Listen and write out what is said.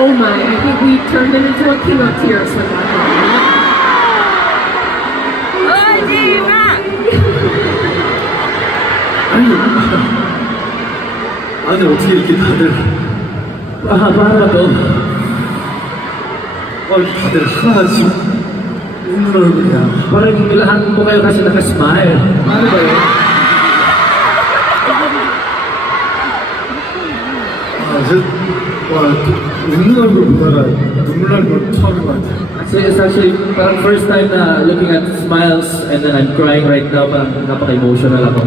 Oh my, I think we turned it into a king of tears with that one. 아니 어떻게 이렇게 다들 Para to. 다들 하나씩 웃는 얼굴이야. Parang lahat po kayo kasi nakasmile. Ano ba yun? 웃는 얼굴 보다가 눈물 나는 걸 처음인 것 같아요. Kasi it's actually parang first time na looking at smiles and then I'm crying right now. Parang napaka-emotional ako.